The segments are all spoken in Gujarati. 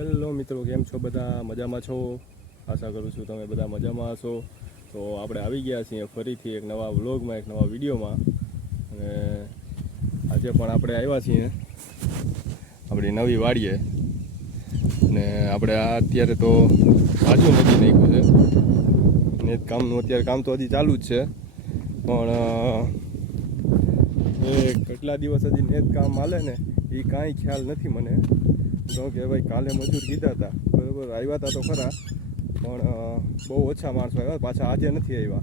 હેલો મિત્રો, કેમ છો બધા? મજામાં છો? આશા કરું છું તમે બધા મજામાં હશો. તો આપણે આવી ગયા છીએ ફરીથી એક નવા વ્લોગમાં, એક નવા વિડીયોમાં. અને આજે પણ આપણે આવ્યા છીએ. આપણી નવી વાડીએ. અને આપણે આ અત્યારે તો સાજુ નથી નાખ્યું છે. ને કામનું અત્યારે કામ તો હજી ચાલુ જ છે. પણ એ કેટલા દિવસ હજી નેત કામ હાલે ને, એ કાંઈ ખ્યાલ નથી મને. તો કે ભાઈ કાલે મજૂર કીધા હતા. બરાબર, આવ્યા હતા તો ખરા, પણ બહુ ઓછા માણસો આવ્યા. પાછા આજે નથી આવ્યા.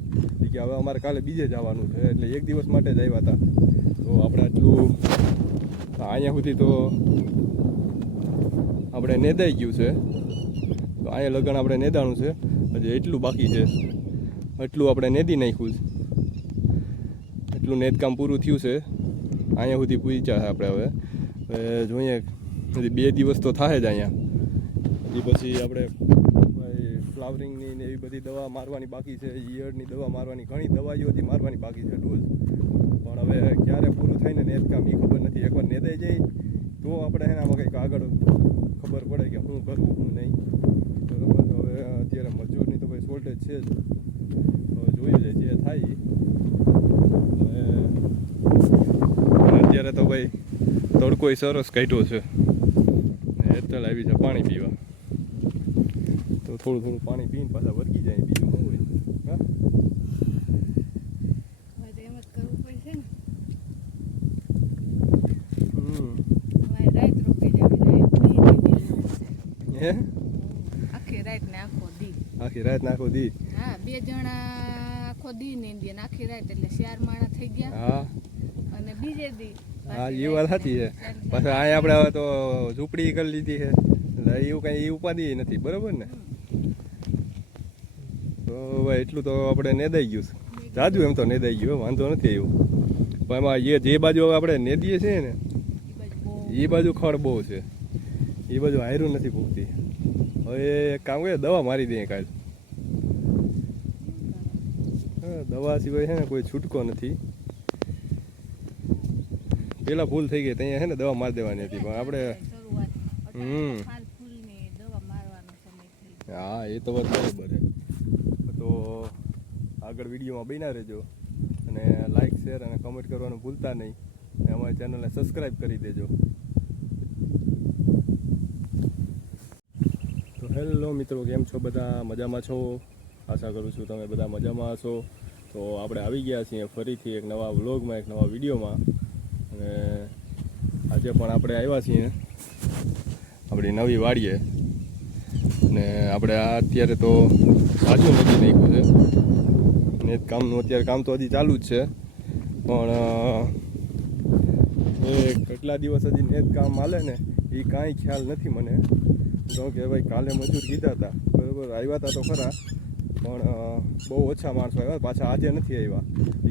કે હવે અમારે કાલે બીજે જવાનું છે, એટલે એક દિવસ માટે જ આવ્યા હતા. તો આપણે આટલું અહીંયા સુધી તો આપણે નેદાઈ ગયું છે. તો અહીંયા લગ્ન આપણે નેદાણું છે. હજી એટલું બાકી છે. એટલું આપણે નેદી નાખ્યું છે. એટલું નેદકામ પૂરું થયું છે. અહીંયા સુધી પૂછી છે આપણે હવે જોઈએ હજી બે દિવસ તો થાય જ અહીંયા. હજી પછી આપણે ફ્લાવરિંગની ને એવી બધી દવા મારવાની બાકી છે, ઈયળની દવા મારવાની, ઘણી દવાઈઓ હજી મારવાની બાકી છે ડોઝ. પણ હવે ક્યારે પૂરું થાય ને નેદકામ એ ખબર નથી. એકવાર નેદાઈ જાય, તો આપણે એનામાં કંઈક આગળ ખબર પડે કે હું કરવું શું નહીં. બરાબર? હવે અત્યારે મજૂરની તો ભાઈ શોર્ટેજ છે જ. હવે જોઈ જાય જે થાય. અત્યારે તો ભાઈ તડકો સરસ કાઢ્યો છે. હેતલ આવી જાય પાણી પીવા. તો થોડું થોડું પાણી પીને પાછા વર્ગી જાય બીજું શું હોય? હા? આખી રાત ને આખો દી. નાખો દી? હા બે જણા આખો દી ને આખી રાત એટલે ચાર માણા થઈ ગયા. હા. અને બીજે દી હા એ વાત સાચી છે. પાછા અહીંયા આપણે હવે તો ઝૂંપડી કરી લીધી છે. એટલે એવું કાંઈ એ ઉપાધિ નથી બરોબર ને? તો હવે એટલું તો આપણે નેદાઈ ગયું છે. જાજુ એમ તો નેદાઈ ગયું વાંધો નથી એવું. પણ એમાં એ જે બાજુ હવે આપણે નેદીએ છીએ ને એ બાજુ ખડ બહુ છે. એ બાજુ આયરું નથી પૂગતી. હવે એક કામ કરીએ દવા મારી દઈએ કાલ. દવા સિવાય છે ને કોઈ છૂટકો નથી. પેલા ભૂલ થઈ ગઈ ત્યાં છે ને દવા મારી દેવાની હતી પણ આપણે હમ. ગયો. હા એ તો વાત બરાબર તો આગળ વિડીયોમાં બન્યા રહેજો અને લાઇક શેર અને કમેન્ટ કરવાનું ભૂલતા નહીં. અને અમારી ચેનલને સબસ્ક્રાઈબ કરી દેજો. તો હેલો મિત્રો કેમ છો બધા? મજામાં છો? આશા કરું છું તમે બધા મજામાં હશો. તો આપણે આવી ગયા છીએ ફરીથી એક નવા વ્લોગમાં એક નવા વિડીયોમાં. અને આજે પણ આપણે આવ્યા છીએ. આપણી નવી વાડીએ. ને આપણે આ અત્યારે તો સાચું નથી નાખ્યું છે. નેત કામનું અત્યારે કામ તો હજી ચાલુ જ છે. પણ એ કેટલા દિવસ હજી નેત કામ હાલે ને એ કાંઈ ખ્યાલ નથી મને. તો કે ભાઈ કાલે મજૂર કીધા હતા. બરાબર, આવ્યા હતા તો ખરા. પણ બહુ ઓછા માણસો આવ્યા. પાછા આજે નથી આવ્યા.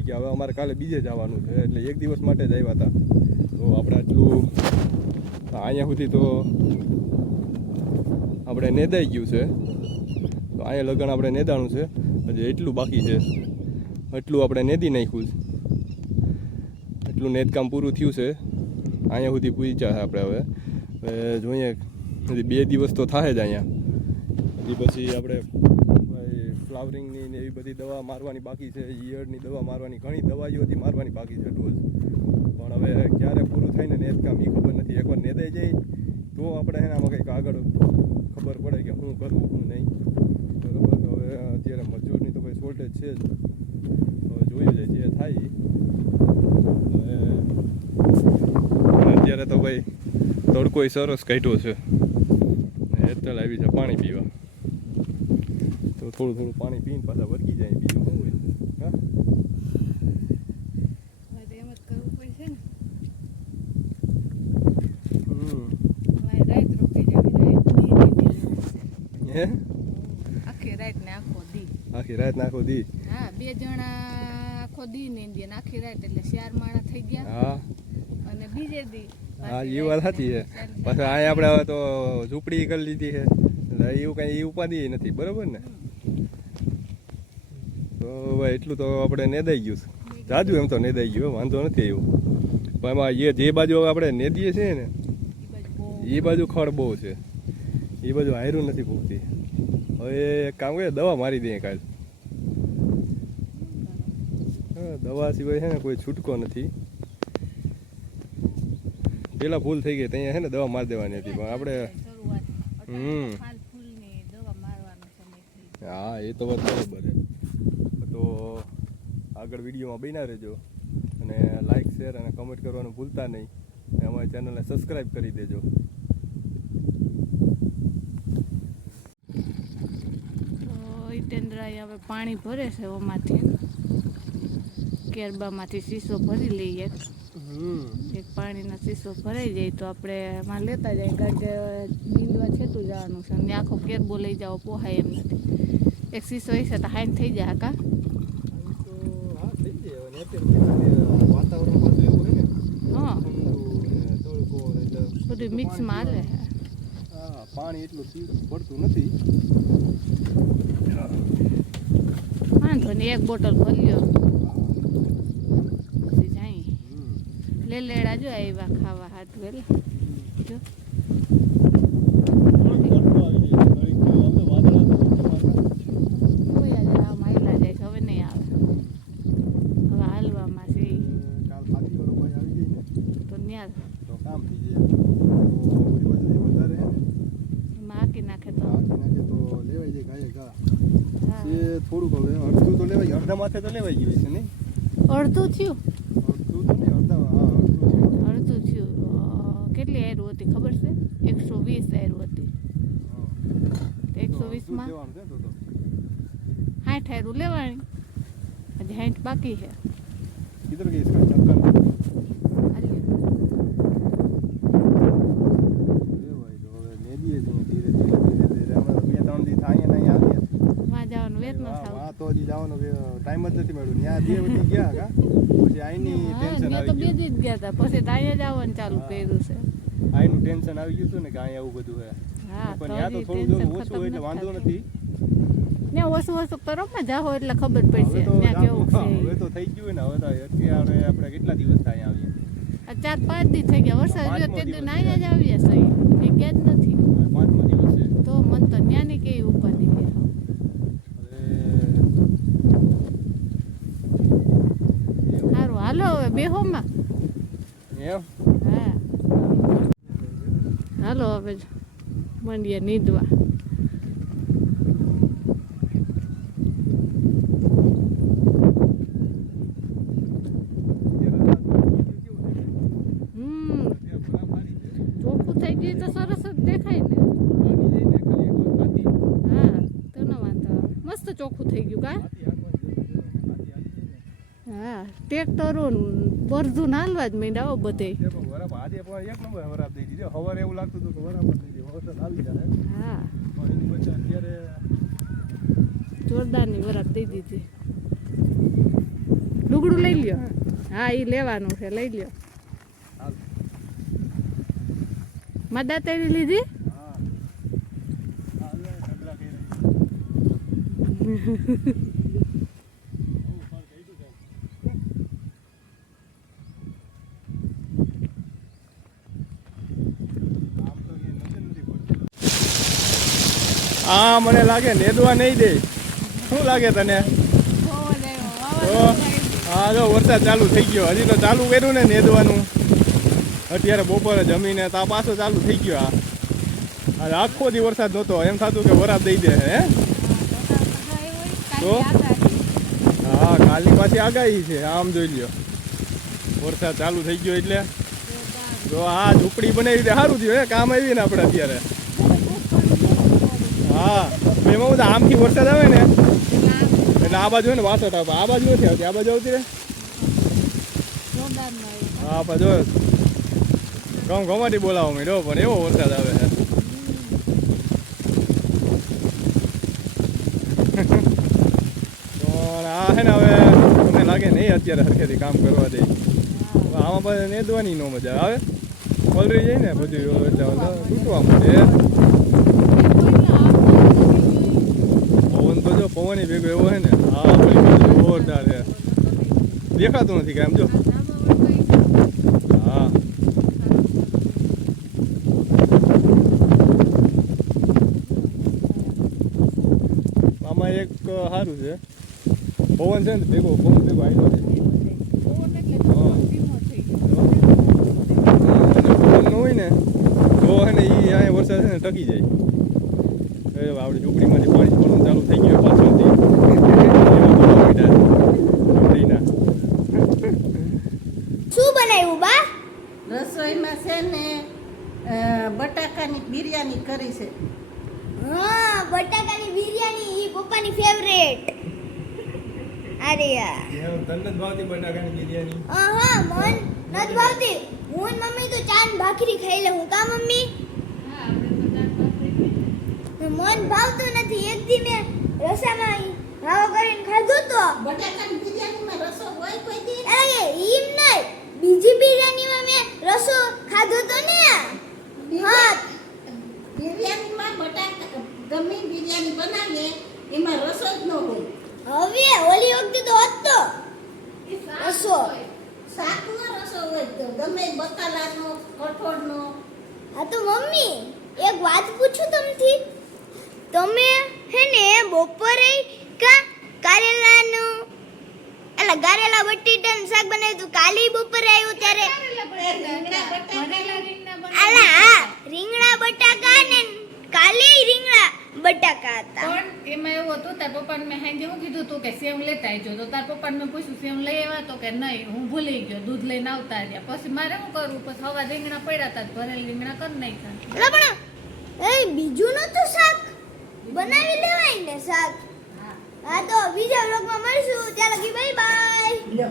કે હવે અમારે કાલે બીજે જવાનું છે. એટલે એક દિવસ માટે જ આવ્યા હતા. તો આપણે આટલું અહીંયા સુધી તો આપણે નેદાઈ ગયું છે. તો અહીંયા લગ્ન આપણે નેદાણું છે. હજી એટલું બાકી છે. એટલું આપણે નેદી નાખ્યું છે. એટલું નેદકામ પૂરું થયું છે. અહીંયા સુધી પૂછ્યા છે આપણે હવે. હવે જોઈએ. હજી બે દિવસ તો થાય જ અહીંયા. પછી આપણે ફ્લાવરિંગની ને એવી બધી દવા મારવાની બાકી છે, ઈયળની દવા મારવાની, ઘણી દવાઈઓ હજી મારવાની બાકી છે ડોઝ. પણ હવે ક્યારે પૂરું થાય ને નેદકામ એ ખબર નથી. એકવાર નેદાઈ જાય, તો આપણે એનામાં કંઈક આગળ ખબર પડે કે શું કરવું શું નહીં. બરાબર? હવે અત્યારે મજૂરની તો ભાઈ શોર્ટેજ છે જ. હવે જોઈ જાય જે થાય. અત્યારે તો ભાઈ તડકો સરસ કાઢ્યો છે. હેતલ આવી છે પાણી પીવા. થોડું થોડું પાણી પીને પાછા વર્ગી જાય બીજું શું હોય. હા? આખી રાત નાખો દી. હા બે જણા આખો દી નીંદીએ આખી રાત એટલે ચાર માણા થઈ ગયા. હા. અને બીજે દી હા એ વાત રાત છે. ચાલી. અહીંયા આપણે હવે તો ઝૂંપડી કરી લીધી છે. એટલે એવું કઈ એ ઉપાધિ નથી બરોબર ને? તો હવે એટલું તો આપણે નેદાઈ ગયું છે. જાજુ એમ તો નેદાઈ ગયું વાંધો નથી એવું પણ એમાં એ જે બાજુ આપણે નેદીએ છીએ ને એ બાજુ ખડ બહુ છે. એ બાજુ હાયરું નથી ફૂગતી હવે એક કામ કરીએ દવા મારી દઈએ કાલ. હા, દવા સિવાય છે ને કોઈ છૂટકો નથી. પેલા ભૂલ થઈ ગઈ ત્યાં છે ને દવા મારી દેવાની હતી પણ આપણે હમ. ફાલ. હા એ તો વાત બરાબર આગળ વિડીયોમાં બન્યા રહેજો. અને લાઇક શેર અને કમેન્ટ કરવાનું ભૂલતા નહીં. અને અમારી ચેનલને સબસ્ક્રાઈબ કરી દેજો. તો હિતેન્દ્રએ હવે પાણી ભરે છે ઓમાંથી. કેરબામાંથી શીશો ભરી લઈએ. એક. એક પાણીનો શીશો ભરાઈ જાય તો આપણે એમાં લેતા જાય કારણ કે નીંદવા છેતું જવાનું છે. અને આખો કેરબો લઈ જાઓ પોહાય એમ નથી. એક શીશો હશે તો હાઈન થઈ જાય કા વાતાવરણ પાછું એવું હોય ને હા ઠંડુ ને તડકો ને એટલે બધું મિક્સ મારે પાણી એટલું પડતું નથી. વાંધો નહીં એક બોટલ ભર્યો. પછી જાય. લેલેડા જો આવ્યા ખાવા હાથ વેલા. જો કોઈ આજે આમ હાલ્યા જાય છે હવે નહીં આવે હવે હાલવામાં છે ઈ. કાલ હાથીવાળો ભાઈ આવી જાય ને તો ન્યા તો કામ થઈ જાય તો ઓલી બાજુ જે વધારે હે ને એમાં હાકી નાખે તો હાથી નાખે તો લેવાઈ જાય ગાયે ગા હા. એ થોડુંક હવે અડધું તો લેવાય અડધા માથે તો લેવાઈ ગયું છે નહીં? અડધું થયું. અડધું તો નહીં અડધા હા અડધું થયું. કેટલી આયરું હતી ખબર છે? એકસો વીસ આયરું હતી. એકસો વીસમાં? સાઠ આયરું લેવાની. હજી સાઠ બાકી છે. કિધર ગઈ વાં જવાનું વેત ન વાહ, થાવ વાહ, તો હજી જવાનો ટાઈમ જ નથી મળ્યો. ત્યાં બે વધી ગયા કા? પછી આઈની ટેન્શન મેં તો બે દી જ ગયા હતા પછી તો જ આવવાનું ચાલુ કર્યું છે. આઈનું ટેન્શન આવી ગયું હતું ને કે અહીંયા આવું બધું હે. પણ ત્યાં તો હજી થોડું ઓછું એટલે વાંધો નથી નથી. ને ઓછું ઓછું તો રમવા જાઓ એટલે ખબર પડશે ત્યાં કેવું છે. હવે તો થઈ ગયું ને હવે તો અત્યારે આપણે કેટલા દિવસ થાય અહીંયા આ ચાર પાંચ દિવસ થઈ ગયા. વરસાદ જો તે દિન અહીંયા જ આવીએ સહી મેં ગયા જ નથી. પાંચમો દિવસ છે. તો મન તો ન્યાની કેવી ઉપાધિ છે હવે એવું. સારું હાલો હવે બેહોમાં એમ હા હાલો હવે મંડીએ નીંદવા. ચોખ્ખું થઈ ગયું તો સરસ જ દેખાય ને હા તો ન વાંધો આવે. મસ્ત ચોખ્ખું થઈ ગયું કા હા ટ્રેક્ટરો બરધું નાલવા જ માંડ્યા હો બધે સવારે એવું લાગતું હતું કે વરાપ જ નથી વરસાદ આવી જાય. હા. અત્યારે જોરદારની વરાબ દઈ દીધી. લુગડું લઈ લ્યો. હા એ લેવાનું છે લઈ લ્યો. હા મદા તેડી લીધી? હા. હા, મને લાગે નેદવા નહીં દે. શું લાગે તને? હા જો વરસાદ ચાલુ થઈ ગયો. હજી તો ચાલુ કર્યું ને નેદવાનું. અત્યારે બપોરે જમીને તા પાછો ચાલુ થઈ ગયો આ. આજે આખો દી વરસાદ નહોતો એમ થતું કે વરાબ દઈ દે હે? તો? હા કાલની પાછી આગાહી છે. આમ જોઈ લ્યો. વરસાદ ચાલુ થઈ ગયો એટલે. જો આ ઝૂંપડી બનાવી દે. સારું થયું હે? કામ આવી ને આપણે અત્યારે. હા. એમાં બધા આમથી વરસાદ આવે ને, એટલે આ બાજુ ને વાસટ આવે આ બાજુ નથી આવતી. આ બાજુ આવતી રે હા, પણ જો ગમ ઘઉંમાંથી બોલાવો માંડ્યો પણ એવો વરસાદ આવે છે. આ છે ને હવે મને લાગે નહીં અત્યારે હરખેથી કામ કરવા દે. આમાં પછી નેદવાની નો મજા આવે. પલરી જાય ને બધું, એટલે તૂટવા મળે પવન ભેગો એવો હોય ને, હા ઓલી જોરદાર છે. દેખાતું નથી કાંઈ જો હા. આમાં એક સારું છે. પવન છે ને, ભેગો, પવન ભેગો આવ્યો છે. હોય ને, જો હે ને એ અહીંયા વરસાદ છે ને, ટકી જાય. આપણે ઝૂંપડીમાંથી પાણી પડવાનું ચાલુ થઈ ગયું પાછળથી ઝૂંપડીના શું બનાવ્યું બા? રસોઈમાં છે ને બટાકાની બિરયાની કરી છે. હા બટાકાની બિરયાની ઈ પપ્પાની ફેવરેટ અરે યાર. તને જ ભાવતી બટાકાની બિરયાની? હા હા મન નથી ભાવતી. હું મમ્મી તો ચાંદ ભાખરી ખાઈ લે હું કા મમ્મી? હા આપણે તો દાળ મન ભાવતું નથી. એક દી મેં રસામાં ભાવો કરીને ખાધું તો. બટાકાની બિરયાનીમાં રસો હોય કોઈ દી? અરે ઈમ નહીં બીજી બિરયાનીમાં મેં રસો ખાધો તો ને? હા. બિરયાનીમાં બટાકા ગમે બિરયાની બનાવીએ એમાં રસો જ ન હોય. હવે ઓલી વખતે તો હતો. રસો. શાકનો રસો હોય તો ગમે બકાલાનો કઠોળનો. હા તો મમ્મી એક વાત પૂછું તમથી તમે હે ને બપોરે કા કારેલાનું એલા ગારેલા બટેટાનું શાક બનાવ્યું તું. કાલી બપોરે આવ્યું ત્યારે. આલા હા રીંગણા બટાકા ને કાલી રીંગણા બટાકા હતા. પણ એમાં એવું હતું તાર પપ્પાને મેં સાંજે હું કીધું તું કે સેવ લેતા આવજો. તો તાર પપ્પાને મેં પૂછ્યું સેવ લઈ આવ્યા તો કે નહીં? હું ભૂલી ગયો દૂધ લઈને આવતા રહ્યા. પછી મારે શું કરવું? પછી હવા રીંગણા પડ્યા હતા ભરેલ રીંગણા કરી નાખ્યા. એલા પણ એ બીજું નતું શાક? બનાવી લેવાય ને શાક? હા તો બીજા વ્લોગમાં મળશું. ત્યાં લગી બાય બાય